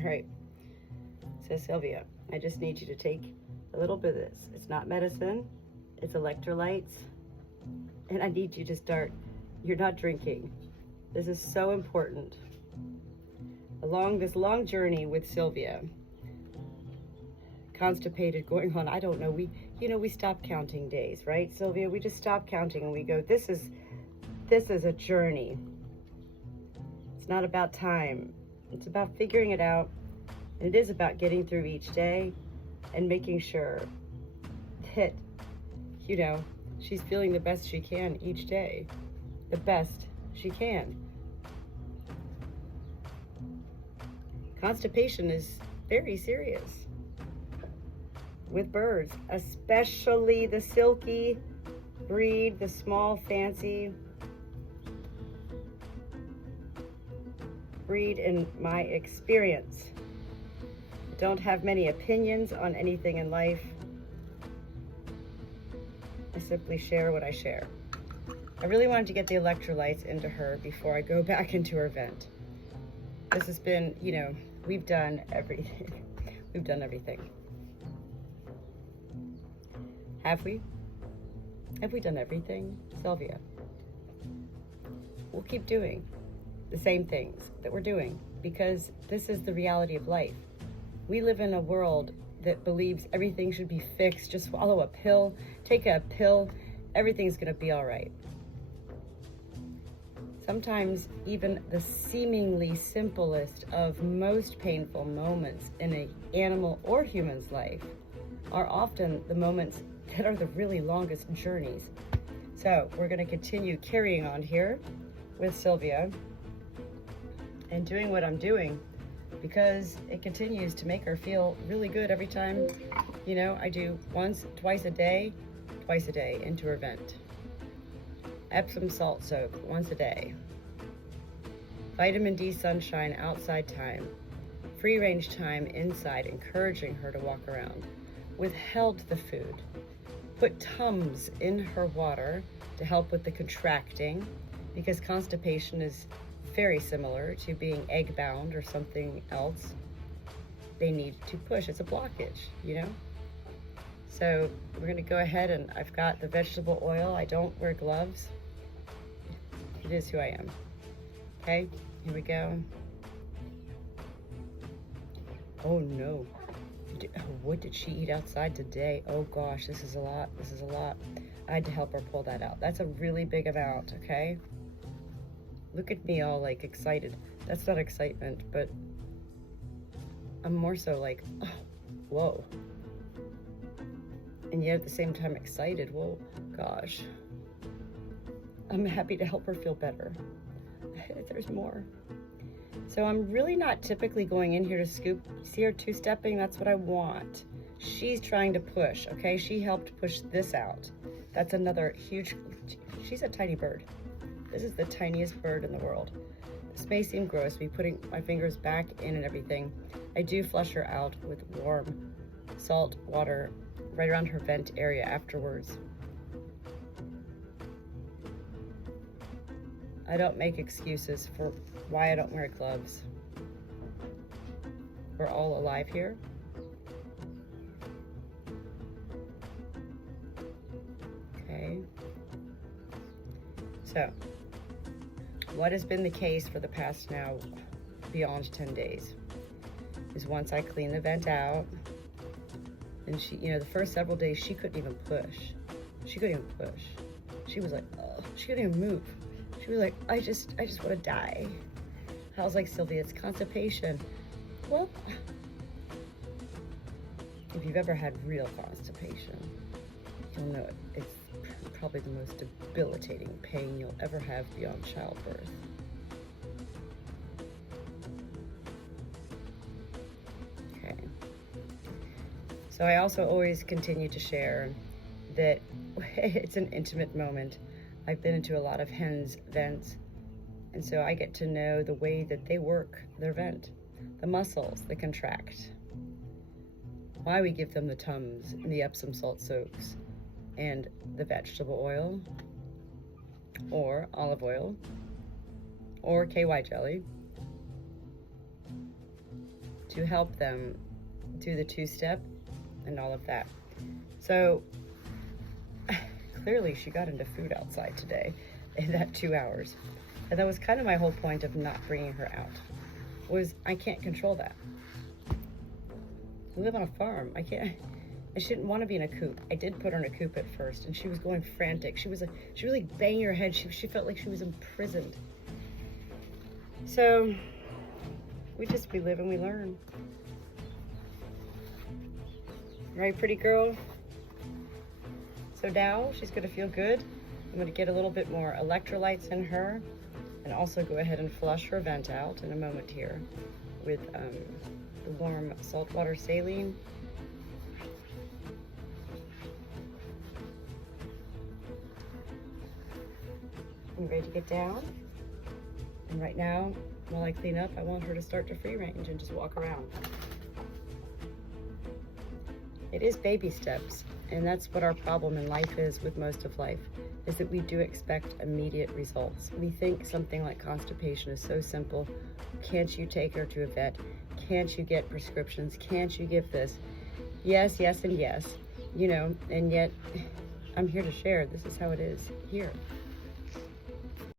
All right. So Sylvia, I just need you to take a little bit of this. It's not medicine, it's electrolytes. And I need you to start, you're not drinking. This is so important. Along this long journey with Silvia, constipated, going on, I don't know, we stop counting days, right, Silvia? We just stop counting and we go, this is a journey. It's not about time. It's about figuring it out. And it is about getting through each day and making sure that, she's feeling the best she can each day. The best she can. Constipation is very serious with birds, especially the silky breed, the small, fancy breed in my experience. Don't have many opinions on anything in life. I simply share what I share. I really wanted to get the electrolytes into her before I go back into her vent. This has been, we've done everything. We've done everything. Have we? Have we done everything, Silvia? We'll keep doing the same things that we're doing because this is the reality of life. We live in a world that believes everything should be fixed. Just swallow a pill, take a pill, everything's gonna be all right. Sometimes even the seemingly simplest of most painful moments in an animal or human's life are often the moments that are the really longest journeys. So we're gonna continue carrying on here with Silvia and doing what I'm doing because it continues to make her feel really good every time, I do twice a day into her vent. Epsom salt soak once a day. Vitamin D sunshine outside time. Free range time inside, encouraging her to walk around. Withheld the food. Put Tums in her water to help with the contracting because constipation is very similar to being egg bound or something else. They need to push. It's a blockage, So we're gonna go ahead and I've got the vegetable oil. I don't wear gloves. It is who I am. Okay, here we go. Oh no. What did she eat outside today? Oh gosh, this is a lot. I had to help her pull that out. That's a really big amount, okay? Look at me all like excited. That's not excitement, but I'm more so like, oh, whoa. And yet at the same time excited, whoa, gosh. I'm happy to help her feel better. There's more. So I'm really not typically going in here to scoop. See her two-stepping? That's what I want. She's trying to push, okay? She helped push this out. That's another huge, she's a tiny bird. This is the tiniest bird in the world. This may seem gross, me putting my fingers back in and everything. I do flush her out with warm salt water right around her vent area afterwards. I don't make excuses for why I don't wear gloves. We're all alive here. Okay. So, what has been the case for the past now beyond 10 days is once I clean the vent out, and she, the first several days she couldn't even push. She was like, oh, she couldn't even move. She was like, I just want to die. I was like, Silvia, it's constipation. Well, if you've ever had real constipation, you'll know it's probably the most debilitating pain you'll ever have beyond childbirth. Okay. So I also always continue to share that it's an intimate moment. I've been into a lot of hens' vents, and so I get to know the way that they work their vent, the muscles that contract, why we give them the Tums and the Epsom salt soaks and the vegetable oil or olive oil or KY jelly to help them do the two-step and all of that. So clearly she got into food outside today in that 2 hours. And that was kind of my whole point of not bringing her out, was I can't control that. We live on a farm. I shouldn't want to be in a coop. I did put her in a coop at first, and she was going frantic. She was really banging her head. She felt like she was imprisoned. So we live and we learn. Right, pretty girl? So now she's going to feel good. I'm going to get a little bit more electrolytes in her, and also go ahead and flush her vent out in a moment here with the warm saltwater saline. You ready to get down? And right now, while I clean up, I want her to start to free range and just walk around. It is baby steps, and that's what our problem in life is with most of life, is that we do expect immediate results. We think something like constipation is so simple. Can't you take her to a vet? Can't you get prescriptions? Can't you give this? Yes, yes, and yes, you know, and yet I'm here to share this is how it is here.